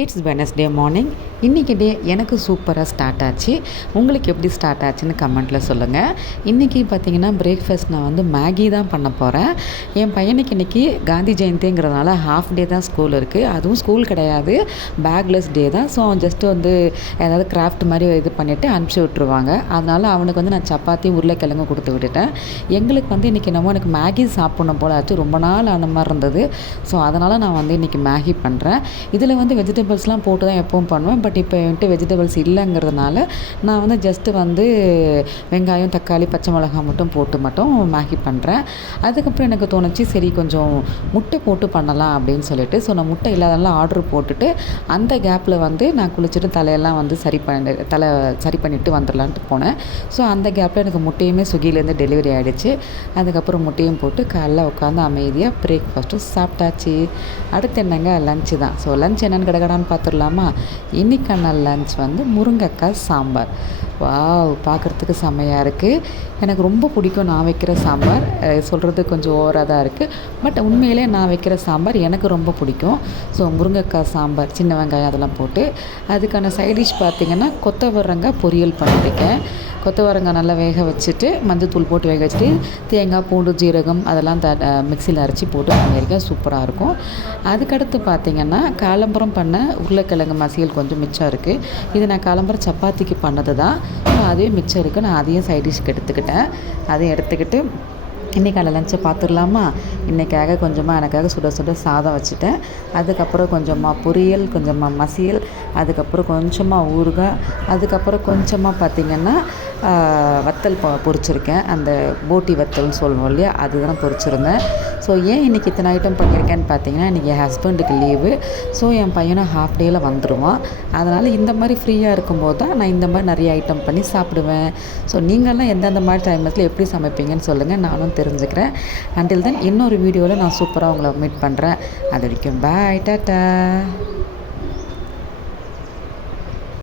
It's Wednesday morning. இன்றைக்கி டே எனக்கு சூப்பராக ஸ்டார்ட் ஆச்சு. உங்களுக்கு எப்படி ஸ்டார்ட் ஆச்சுன்னு கமெண்ட்டில் சொல்லுங்கள். இன்றைக்கி பார்த்திங்கன்னா பிரேக்ஃபாஸ்ட் நான் வந்து மேகி தான் பண்ண போகிறேன். என் பையனுக்கு இன்றைக்கி காந்தி ஜெயந்திங்கிறதுனால ஹாஃப் டே தான் ஸ்கூல் இருக்குது. அதுவும் ஸ்கூல் கிடையாது, பேக்லெஸ் டே தான். ஸோ அவன் ஜஸ்ட்டு வந்து ஏதாவது கிராஃப்ட் மாதிரி இது பண்ணிவிட்டு அனுப்பிச்சி விட்ருவாங்க. அதனால் அவனுக்கு வந்து நான் சப்பாத்தி உருளைக்கிழங்கு கொடுத்து விட்டுட்டேன். எங்களுக்கு வந்து இன்றைக்கி என்னமோ எனக்கு மேகி சாப்பிட்ணும் போல் ஆச்சு, ரொம்ப நாள் ஆன மாதிரி இருந்தது. ஸோ அதனால் நான் வந்து இன்றைக்கி மேகி பண்ணுறேன். இதில் வந்து வெஜிடபிள்ஸ்லாம் போட்டு தான் எப்பவும் பண்ணுவேன். பட் இப்போ என்கிட்ட வெஜிடபிள்ஸ் இல்லைங்கிறதுனால நான் வந்து ஜஸ்ட்டு வந்து வெங்காயம், தக்காளி, பச்சை மிளகாய் மட்டும் மேகி பண்ணுறேன். அதுக்கப்புறம் எனக்கு தோணுச்சு, சரி கொஞ்சம் முட்டை போட்டு பண்ணலாம் அப்படின்னு சொல்லிட்டு. ஸோ நான் முட்டை இல்லாதெல்லாம் ஆர்டர் போட்டுட்டு அந்த கேப்பில் வந்து நான் குளிச்சுட்டு தலையெல்லாம் வந்து சரி பண்ணிவிட்டு வந்துடலான்ட்டு போனேன். ஸோ அந்த கேப்பில் எனக்கு முட்டையுமே ஸ்விக்கிலேருந்து டெலிவரி ஆகிடுச்சு. அதுக்கப்புறம் முட்டையும் போட்டு காலைல உட்காந்து அமைதியாக பிரேக்ஃபாஸ்ட்டும் சாப்பிட்டாச்சு. அடுத்து என்னங்க, லஞ்சு தான். ஸோ லஞ்ச் என்னென்னு கடகடான்னு பார்த்துடலாமா? இன்றைக்கான லஞ்ச் வந்து முருங்கைக்காய் சாம்பார். வாவ், பார்க்குறதுக்கு செம்மையாக இருக்குது. எனக்கு ரொம்ப பிடிக்கும் நான் வைக்கிற சாம்பார். சொல்கிறது கொஞ்சம் ஓவராக தான் இருக்குது, பட் உண்மையிலே நான் வைக்கிற சாம்பார் எனக்கு ரொம்ப பிடிக்கும். ஸோ முருங்கைக்காய் சாம்பார், சின்ன வெங்காயம் அதெல்லாம் போட்டு, அதுக்கான சைடிஷ் பார்த்திங்கன்னா கொத்தவரங்காய் பொரியல் பண்ணியிருக்கேன். கொத்தவரங்காய் நல்லா வேக வச்சுட்டு மஞ்சத்தூள் போட்டு வேக வச்சுட்டு தேங்காய், பூண்டு, ஜீரகம் அதெல்லாம் மிக்சியில் அரைச்சி போட்டு பண்ணியிருக்கேன். சூப்பராக இருக்கும். அதுக்கடுத்து பார்த்திங்கன்னா காலம்பரம் பண்ண உருளைக்கிழங்கு மசியல் கொஞ்சம் மிச்சம் இருக்குது. இது நான் காலம்பரம் சப்பாத்திக்கு பண்ணது தான். அதே மிச்சம் இருக்குது. நான் அதையும் சைடிஷ்க்கு எடுத்துக்கிட்டேன். அதையும் எடுத்துக்கிட்டு இன்றைக்கான லஞ்சை பார்த்துடலாமா? இன்றைக்காக கொஞ்சமாக எனக்காக சுட சுட சாதம் வச்சுட்டேன். அதுக்கப்புறம் கொஞ்சமாக பொரியல், கொஞ்சமாக மசியல், அதுக்கப்புறம் கொஞ்சமாக ஊறுகாய், அதுக்கப்புறம் கொஞ்சமாக பார்த்திங்கன்னா வத்தல் பொரிச்சிருக்கேன். அந்த போட்டி வத்தல்னு சொல்லுவோம் இல்லையா, அதுதான் பொரிச்சிருந்தேன். ஸோ ஏன் இன்றைக்கி இத்தனை ஐட்டம் பண்ணியிருக்கேன்னு பார்த்தீங்கன்னா, இன்றைக்கி என் ஹஸ்பண்டுக்கு லீவு. ஸோ என் பையனும் ஹாஃப் டேயில் வந்துடுவான். அதனால் இந்த மாதிரி ஃப்ரீயாக இருக்கும்போது தான் நான் இந்த மாதிரி நிறைய ஐட்டம் பண்ணி சாப்பிடுவேன். ஸோ நீங்கள்லாம் எந்தெந்த மாதிரி டைமத்தில் எப்படி சமைப்பீங்கன்னு சொல்லுங்கள், நானும் தெரிஞ்சுக்கிறேன். அண்டில் தென் இன்னொரு வீடியோவில் நான் சூப்பராக உங்களை மீட் பண்ணுறேன். அது வரைக்கும் பாய், டாட்டா.